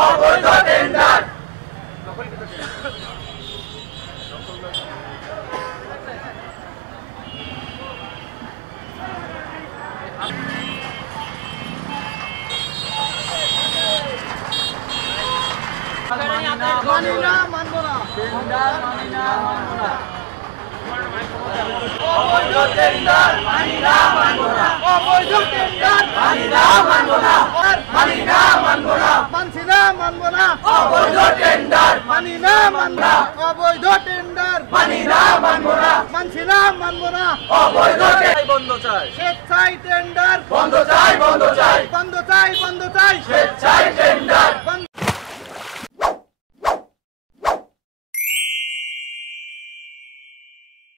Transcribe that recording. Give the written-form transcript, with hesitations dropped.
অবৈধ টেন্ডার মানি না মানবো না টেন্ডার মানি না মানবো না অবৈধ টেন্ডার মানি না মানবো না অবৈধ টেন্ডার মানি না মানবো না মানি না মানবো না মানছি না মানবো না অবৈধ টেন্ডার মানি না মানবো না অবৈধ টেন্ডার মানি না মানবো না মানছি না মানবো না অবৈধ টেন্ডার বন্ধ চাই স্বেচ্ছায় টেন্ডার বন্ধ চাই বন্ধ চাই বন্ধ চাই বন্ধ চাই স্বেচ্ছায়